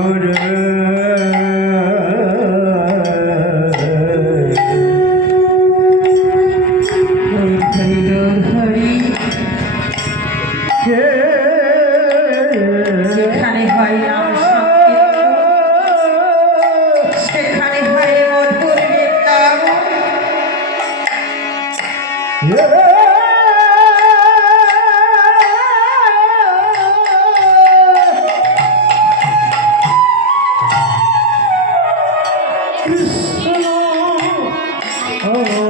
মোর যেখানে হয় নাম সেখানে হয় মধুর Yeah! Oh.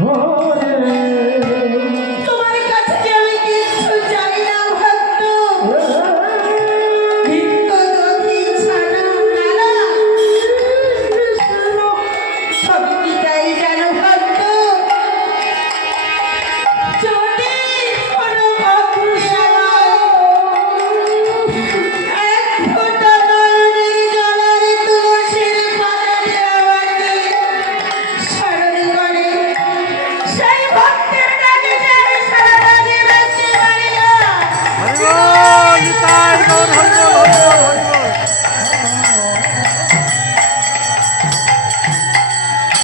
Oh.